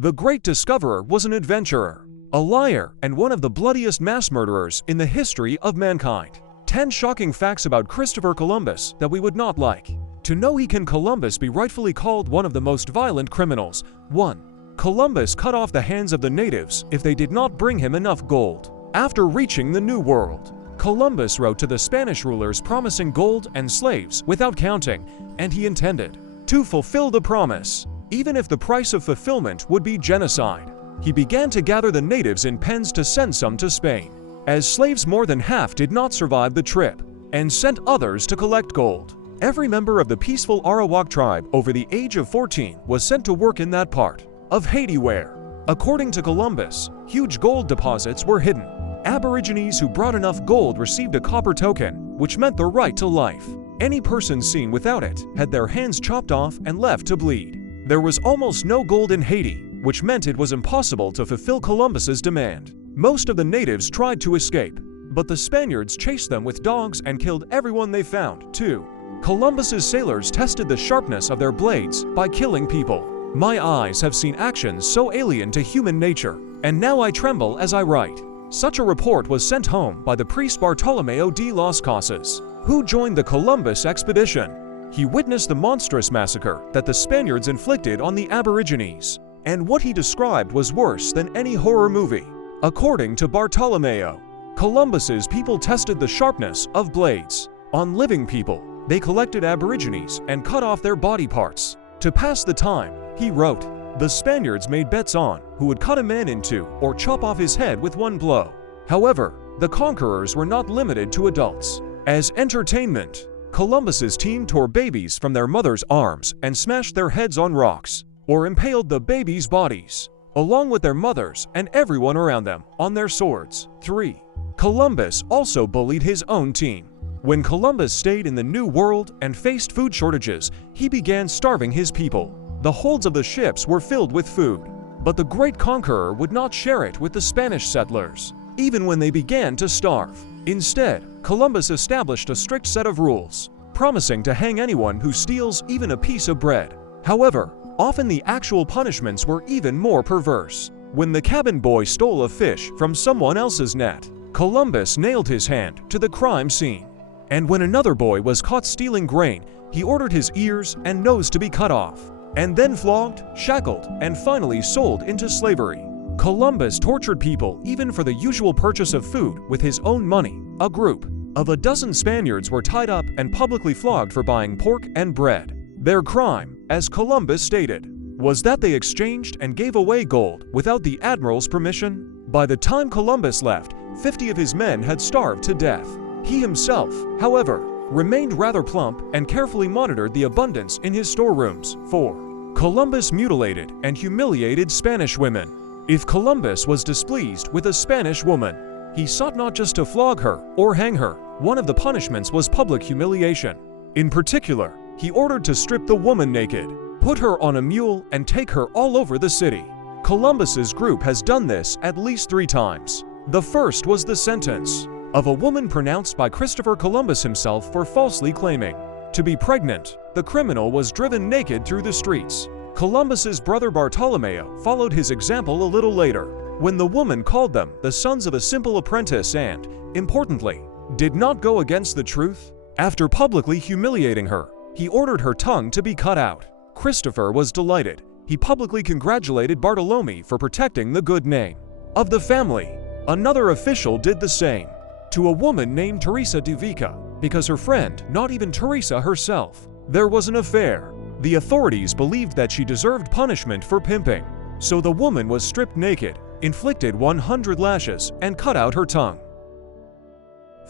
The great discoverer was an adventurer, a liar, and one of the bloodiest mass murderers in the history of mankind. 10 shocking facts about Christopher Columbus that we would not like to know. Can Columbus be rightfully called one of the most violent criminals? 1. Columbus cut off the hands of the natives if they did not bring him enough gold. After reaching the New World, Columbus wrote to the Spanish rulers promising gold and slaves without counting, and he intended to fulfill the promise, even if the price of fulfillment would be genocide. He began to gather the natives in pens to send some to Spain. As slaves, more than half did not survive the trip, and sent others to collect gold. Every member of the peaceful Arawak tribe over the age of 14 was sent to work in that part of Haiti where, according to Columbus, huge gold deposits were hidden. Aborigines who brought enough gold received a copper token, which meant the right to life. Any person seen without it had their hands chopped off and left to bleed. There was almost no gold in Haiti, which meant it was impossible to fulfill Columbus's demand. Most of the natives tried to escape, but the Spaniards chased them with dogs and killed everyone they found. 2. Columbus's sailors tested the sharpness of their blades by killing people. My eyes have seen actions so alien to human nature, and now I tremble as I write. Such a report was sent home by the priest Bartolomeo de las Casas, who joined the Columbus expedition. He witnessed the monstrous massacre that the Spaniards inflicted on the Aborigines, and what he described was worse than any horror movie. According to Bartolomeo, Columbus's people tested the sharpness of blades on living people. They collected Aborigines and cut off their body parts. To pass the time, he wrote, the Spaniards made bets on who would cut a man in two or chop off his head with one blow. However, the conquerors were not limited to adults. As entertainment, Columbus's team tore babies from their mother's arms and smashed their heads on rocks, or impaled the babies' bodies, along with their mothers and everyone around them, on their swords. 3. Columbus also bullied his own team. When Columbus stayed in the New World and faced food shortages, he began starving his people. The holds of the ships were filled with food, but the great conqueror would not share it with the Spanish settlers, even when they began to starve. Instead, Columbus established a strict set of rules, promising to hang anyone who steals even a piece of bread. However, often the actual punishments were even more perverse. When the cabin boy stole a fish from someone else's net, Columbus nailed his hand to the crime scene. And when another boy was caught stealing grain, he ordered his ears and nose to be cut off, and then flogged, shackled, and finally sold into slavery. Columbus tortured people even for the usual purchase of food with his own money. A group of a dozen Spaniards were tied up and publicly flogged for buying pork and bread. Their crime, as Columbus stated, was that they exchanged and gave away gold without the admiral's permission. By the time Columbus left, 50 of his men had starved to death. He himself, however, remained rather plump and carefully monitored the abundance in his storerooms. 4. Columbus mutilated and humiliated Spanish women. If Columbus was displeased with a Spanish woman, he sought not just to flog her or hang her. One of the punishments was public humiliation. In particular, he ordered to strip the woman naked, put her on a mule, and take her all over the city. Columbus's group has done this at least 3 times. The first was the sentence of a woman pronounced by Christopher Columbus himself for falsely claiming to be pregnant. The criminal was driven naked through the streets. Columbus's brother Bartolomeo followed his example a little later, when the woman called them the sons of a simple apprentice and, importantly, did not go against the truth. After publicly humiliating her, he ordered her tongue to be cut out. Christopher was delighted. He publicly congratulated Bartolome for protecting the good name of the family. Another official did the same to a woman named Teresa de Vica, because her friend, not even Teresa herself, there was an affair. The authorities believed that she deserved punishment for pimping, so the woman was stripped naked, inflicted 100 lashes, and cut out her tongue.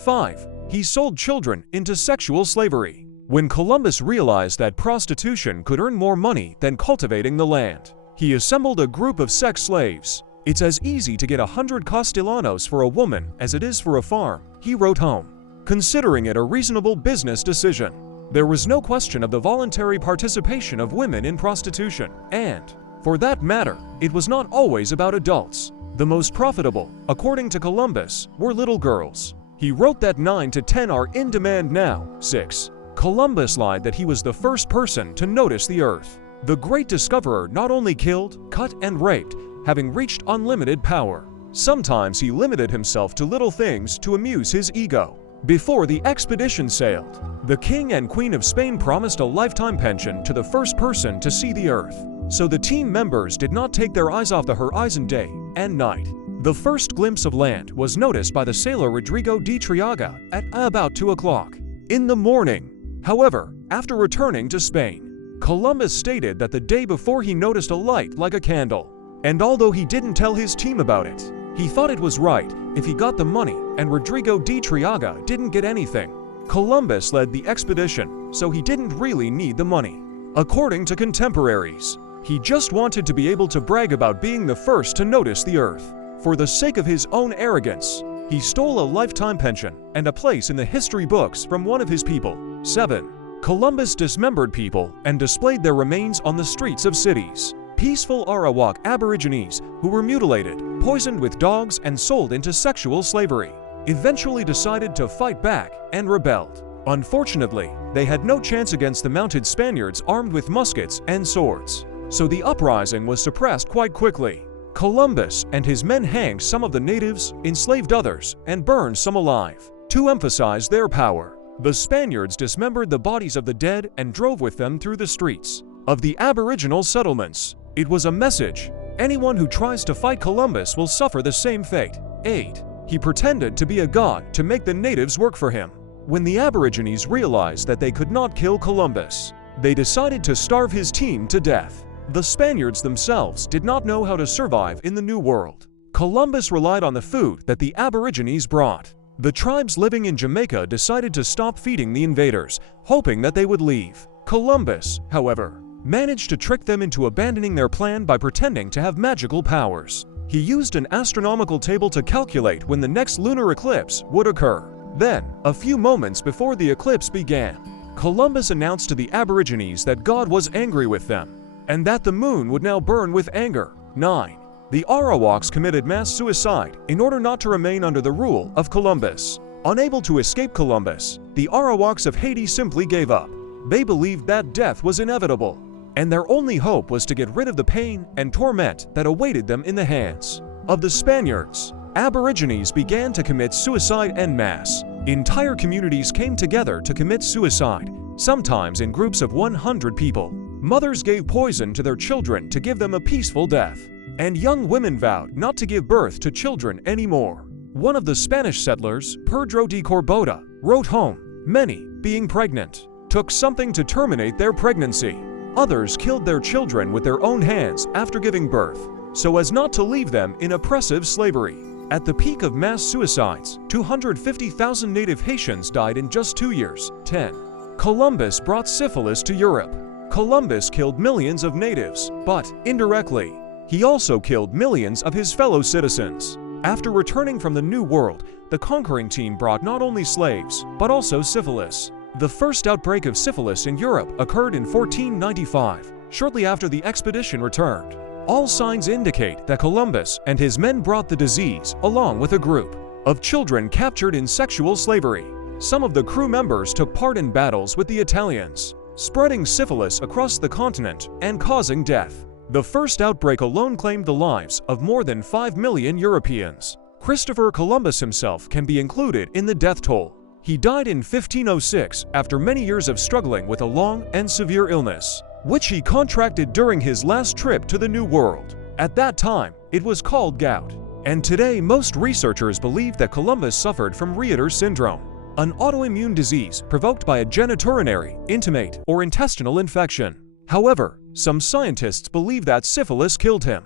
5. He sold children into sexual slavery. When Columbus realized that prostitution could earn more money than cultivating the land, he assembled a group of sex slaves. It's as easy to get 100 castellanos for a woman as it is for a farm, he wrote home, considering it a reasonable business decision. There was no question of the voluntary participation of women in prostitution, and, for that matter, it was not always about adults. The most profitable, according to Columbus, were little girls. He wrote that 9 to 10 are in demand now. 6. Columbus lied that he was the first person to notice the Earth. The great discoverer not only killed, cut, and raped, having reached unlimited power. Sometimes he limited himself to little things to amuse his ego. Before the expedition sailed, the King and Queen of Spain promised a lifetime pension to the first person to see the Earth, so the team members did not take their eyes off the horizon day and night. The first glimpse of land was noticed by the sailor Rodrigo de Triaga at about 2 o'clock in the morning. However, after returning to Spain, Columbus stated that the day before he noticed a light like a candle. And although he didn't tell his team about it, he thought it was right if he got the money, and Rodrigo de Triaga didn't get anything. Columbus led the expedition, so he didn't really need the money. According to contemporaries, he just wanted to be able to brag about being the first to notice the Earth. For the sake of his own arrogance, he stole a lifetime pension and a place in the history books from one of his people. 7. Columbus dismembered people and displayed their remains on the streets of cities. Peaceful Arawak Aborigines who were mutilated, poisoned with dogs, and sold into sexual slavery, eventually decided to fight back and rebelled. Unfortunately, they had no chance against the mounted Spaniards armed with muskets and swords, so the uprising was suppressed quite quickly. Columbus and his men hanged some of the natives, enslaved others, and burned some alive. To emphasize their power, the Spaniards dismembered the bodies of the dead and drove with them through the streets of the Aboriginal settlements. It was a message: anyone who tries to fight Columbus will suffer the same fate. 8. He pretended to be a god to make the natives work for him. When the Aborigines realized that they could not kill Columbus, they decided to starve his team to death. The Spaniards themselves did not know how to survive in the New World. Columbus relied on the food that the Aborigines brought. The tribes living in Jamaica decided to stop feeding the invaders, hoping that they would leave. Columbus, however, managed to trick them into abandoning their plan by pretending to have magical powers. He used an astronomical table to calculate when the next lunar eclipse would occur. Then, a few moments before the eclipse began, Columbus announced to the Aborigines that God was angry with them, and that the moon would now burn with anger. 9. The Arawaks committed mass suicide in order not to remain under the rule of Columbus. Unable to escape Columbus, the Arawaks of Haiti simply gave up. They believed that death was inevitable, and their only hope was to get rid of the pain and torment that awaited them in the hands of the Spaniards. Aborigines began to commit suicide en masse. Entire communities came together to commit suicide, sometimes in groups of 100 people. Mothers gave poison to their children to give them a peaceful death, and young women vowed not to give birth to children anymore. One of the Spanish settlers, Pedro de Corbota, wrote home, many, being pregnant, took something to terminate their pregnancy. Others killed their children with their own hands after giving birth, so as not to leave them in oppressive slavery. At the peak of mass suicides, 250,000 native Haitians died in just 2 years. 10. Columbus brought syphilis to Europe. Columbus killed millions of natives, but, indirectly, he also killed millions of his fellow citizens. After returning from the New World, the conquering team brought not only slaves, but also syphilis. The first outbreak of syphilis in Europe occurred in 1495, shortly after the expedition returned. All signs indicate that Columbus and his men brought the disease along with a group of children captured in sexual slavery. Some of the crew members took part in battles with the Italians, spreading syphilis across the continent and causing death. The first outbreak alone claimed the lives of more than 5 million Europeans. Christopher Columbus himself can be included in the death toll. He died in 1506 after many years of struggling with a long and severe illness, which he contracted during his last trip to the New World. At that time, it was called gout. And today, most researchers believe that Columbus suffered from Reiter syndrome, an autoimmune disease provoked by a genitourinary, intimate, or intestinal infection. However, some scientists believe that syphilis killed him.